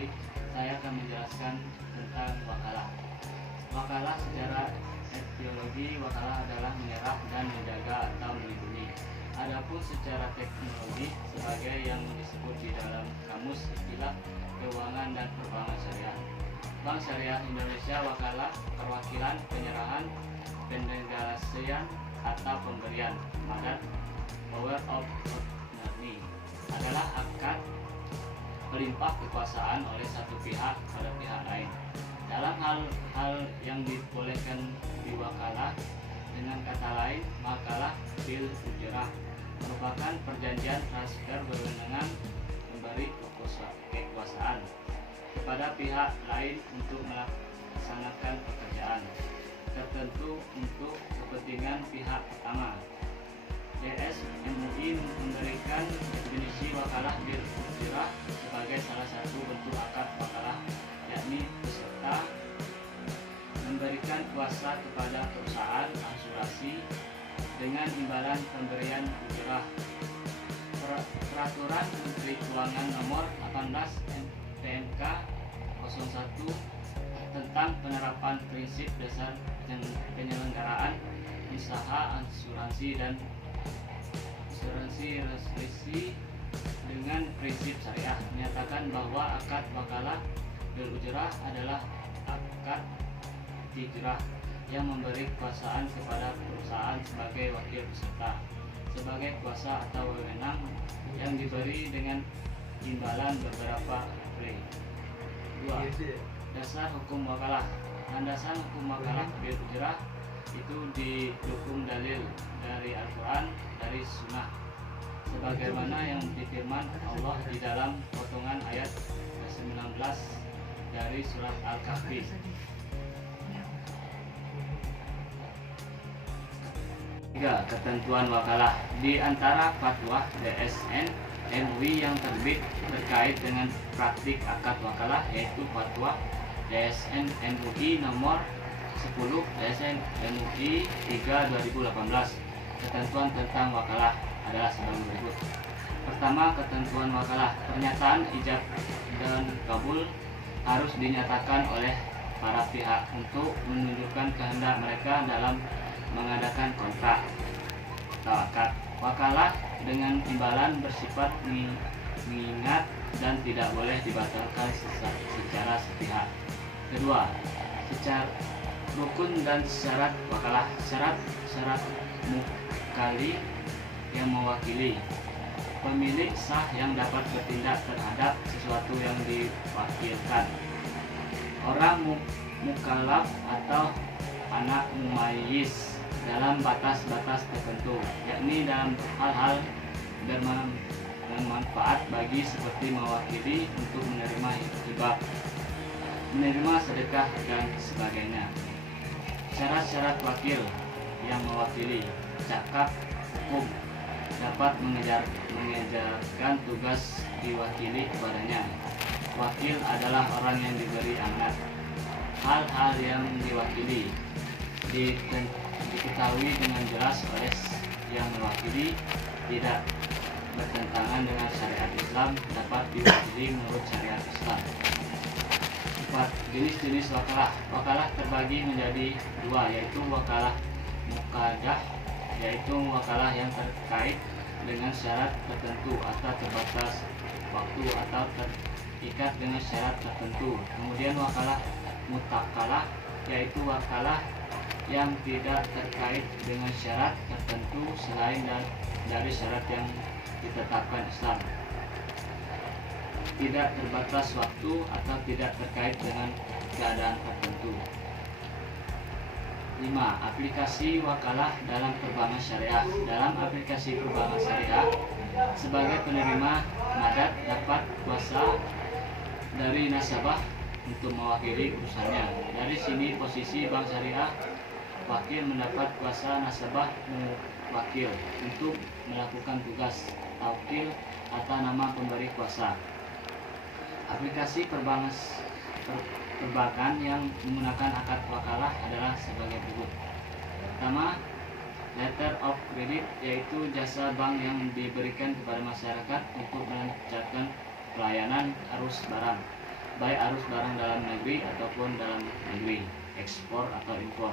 kembali. Saya akan menjelaskan tentang wakalah. Wakalah secara etiologi, wakalah adalah menyerah dan menjaga atau melindungi. Adapun secara teknologi, sebagai yang disebut di dalam kamus istilah keuangan dan perbankan syariah. Bank Syariah Indonesia wakalah perwakilan penyerahan, pendelegasian atau pemberian mandat power of attorney adalah akad melimpah kekuasaan oleh satu pihak pada pihak lain dalam hal yang dibolehkan diwakalah. Dengan kata lain, wakalah bil ujrah merupakan perjanjian transfer wewenang memberi kekuasaan kepada pihak lain untuk melaksanakan pekerjaan tertentu untuk kepentingan pihak pertama. DSMUI memberikan definisi wakalah bil ujrah sebagai salah satu bentuk akad wakalah, yakni peserta memberikan kuasa kepada perusahaan asuransi dengan imbalan pemberian ujrah. Peraturan Menteri Keuangan Nomor 18 PMK 01 tentang penerapan prinsip dasar penyelenggaraan usaha asuransi dan asuransi restitusi dengan prinsip syariah menyatakan bahwa akad wakalah bil ujrah adalah akad hijrah yang memberi kekuasaan kepada perusahaan sebagai wakil peserta sebagai kuasa atau wewenang yang diberi dengan imbalan beberapa nilai. 2. Dasar hukum wakalah. Landasan hukum wakalah bil ujrah itu didukung dalil dari Al-Quran, dari Sunnah, sebagaimana yang difirman Allah di dalam potongan ayat 19 dari surat Al-Kahfi. 3. Ketentuan wakalah. Di antara fatwa DSN MUI yang terbit terkait dengan praktik akad wakalah yaitu fatwa DSN MUI nomor 10 DSN MUI 3 2018. Ketentuan tentang wakalah adalah sebagai berikut. Pertama, ketentuan wakalah. Pernyataan ijab dan kabul harus dinyatakan oleh para pihak untuk menunjukkan kehendak mereka dalam mengadakan kontrak atau akad wakalah dengan imbalan bersifat mengingat dan tidak boleh dibatalkan secara sepihak. Kedua, secara rukun dan syarat wakalah. Syarat mukali yang mewakili. Pemilik sah yang dapat bertindak terhadap sesuatu yang diwakilkan. Orang mukallaf atau anak mumayyiz dalam batas-batas tertentu, yakni dalam hal-hal bermanfaat bagi seperti mewakili untuk menerima hibah, menerima sedekah dan sebagainya. Syarat-syarat wakil yang mewakili. Cakap hukum dapat mengejarkan tugas diwakili kepadanya. Wakil adalah orang yang diberi amanat. Hal-hal yang diwakili diketahui dengan jelas oleh yang mewakili, tidak bertentangan dengan syariat Islam, dapat diwakili menurut syariat Islam. 4. Jenis-jenis wakalah. Wakalah terbagi menjadi dua, yaitu wakalah muqaddah, yaitu wakalah yang terkait dengan syarat tertentu atau terbatas waktu atau terikat dengan syarat tertentu. Kemudian wakalah mutakalah, yaitu wakalah yang tidak terkait dengan syarat tertentu selain dari syarat yang ditetapkan Islam, tidak terbatas waktu atau tidak terkait dengan keadaan tertentu. 5. Aplikasi wakalah dalam perbankan syariah. Dalam aplikasi perbankan syariah, sebagai penerima mandat dapat kuasa dari nasabah untuk mewakili urusannya. Dari sini posisi bank syariah wakil mendapat kuasa nasabah wakil untuk melakukan tugas taukil atau nama pemberi kuasa. Aplikasi perbankan yang menggunakan akad wakalah adalah sebagai berikut. Pertama, letter of credit, yaitu jasa bank yang diberikan kepada masyarakat untuk melancarkan pelayanan arus barang. baik arus barang dalam negeri ataupun dalam negeri, ekspor atau impor.